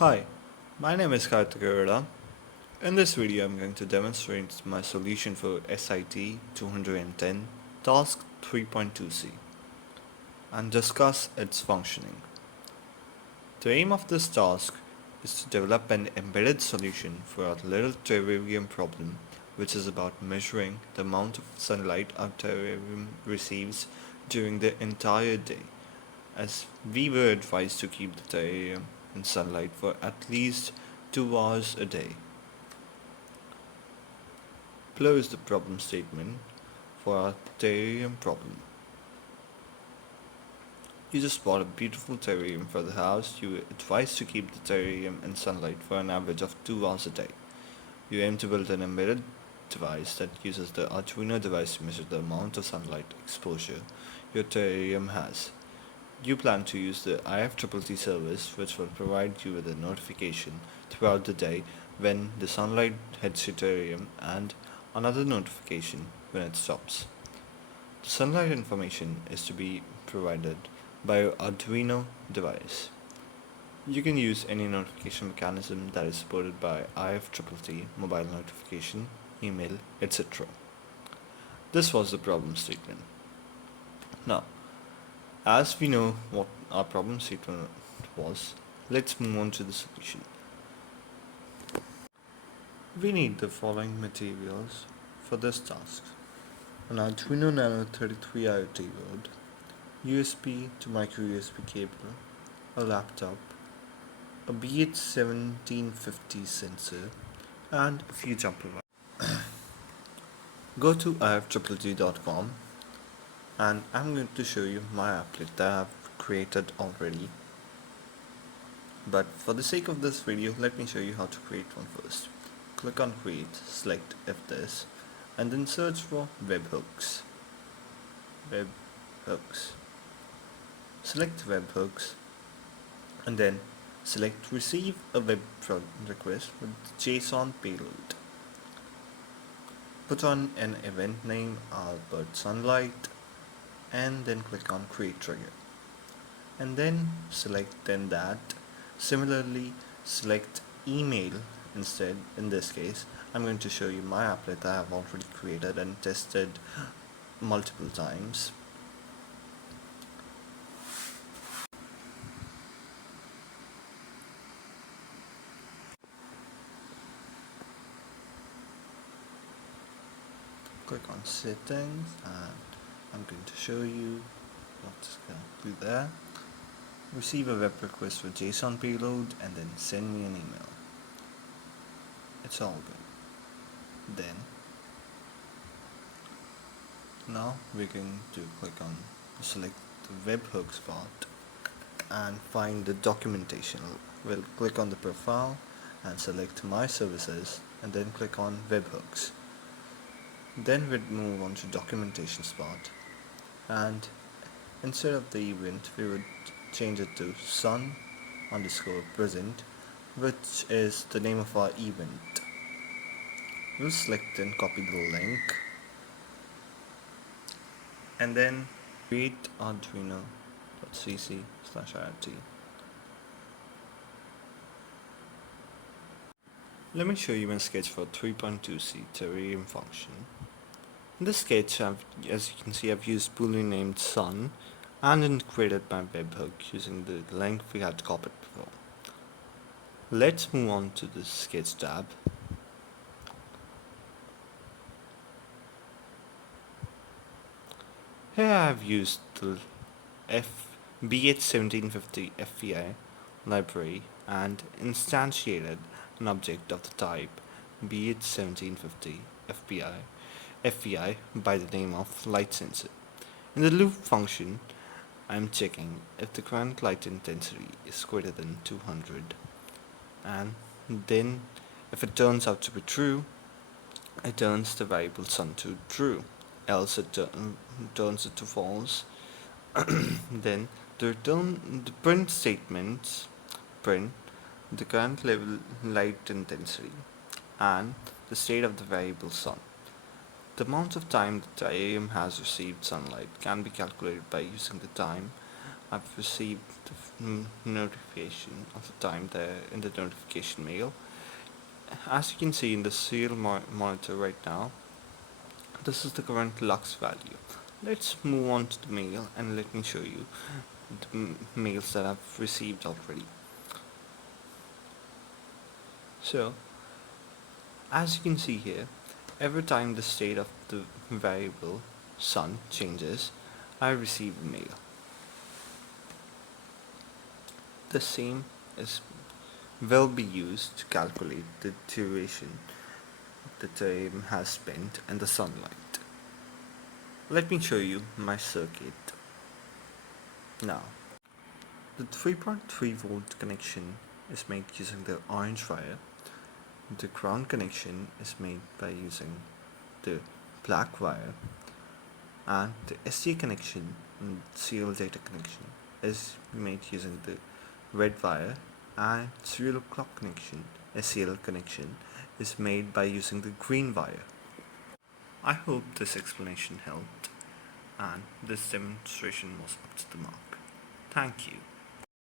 Hi, my name is Karthik. In this video, I'm going to demonstrate my solution for SIT 210 Task 3.2c and discuss its functioning. The aim of this task is to develop an embedded solution for our little terrarium problem, which is about measuring the amount of sunlight our terrarium receives during the entire day, as we were advised to keep the terrarium in sunlight for at least 2 hours a day. Below is the problem statement for our terrarium problem. You just bought a beautiful terrarium for the house. You were advised to keep the terrarium in sunlight for an average of 2 hours a day. You aim to build an embedded device that uses the Arduino device to measure the amount of sunlight exposure your terrarium has. You plan to use the IFTTT service, which will provide you with a notification throughout the day when the sunlight hits your terrarium and another notification when it stops. The sunlight information is to be provided by your Arduino device. You can use any notification mechanism that is supported by IFTTT, mobile notification, email, etc. This was the problem statement. Now, as we know what our problem statement was, let's move on to the solution. We need the following materials for this task: an Arduino Nano 33 IoT board, USB to micro USB cable, a laptop, a BH1750 sensor, and a few jumper wires. Go to iftripletg.com and I'm going to show you my applet that I've created already. But for the sake of this video, let me show you how to create one first. Click on create, select if this, and then search for webhooks. Webhooks. Select webhooks and then select receive a web request with JSON payload. Put on an event name Albert Sunlight and then click on create trigger and then select then that. Similarly, select email instead. In this case, I'm going to show you my applet that I have already created and tested multiple times. Click on settings and I'm going to show you what's going to do there. Receive a web request with JSON payload and then send me an email. It's all good. Then now we're going to click on select the webhooks part and find the documentation. We'll click on the profile and select my services and then click on webhooks. Then we'd move on to documentation spot and instead of the event we would change it to sun underscore present, which is the name of our event. We'll select and copy the link and then create arduino.cc/irt. Let me show you my sketch for 3.2c Terrarium function. In this sketch, as you can see, I've used boolean named sun and then created my webhook using the link we had copied before. Let's move on to the sketch tab. Here I have used the BH1750 FVI library and instantiated an object of the type BH1750 FVI by the name of light sensor. In the loop function, I am checking if the current light intensity is greater than 200, and then if it turns out to be true, it turns the variable sun to true, else it turns it to false. Then the print statements print the current level light intensity and the state of the variable sun. The amount of time the terrarium has received sunlight can be calculated by using the time I've received the notification of the time there in the notification mail. As you can see in the serial monitor right now, this is the current lux value. Let's move on to the mail and let me show you the mails that I've received already. So, as you can see here, every time the state of the variable sun changes, I receive a mail. The same is will be used to calculate the duration the terrarium has spent in the sunlight. Let me show you my circuit. Now, the 3.3 volt connection is made using the orange wire. The ground connection is made by using the black wire, and the SD connection and serial data connection is made using the red wire, and serial clock connection, SCL connection, is made by using the green wire. I hope this explanation helped and this demonstration was up to the mark. Thank you.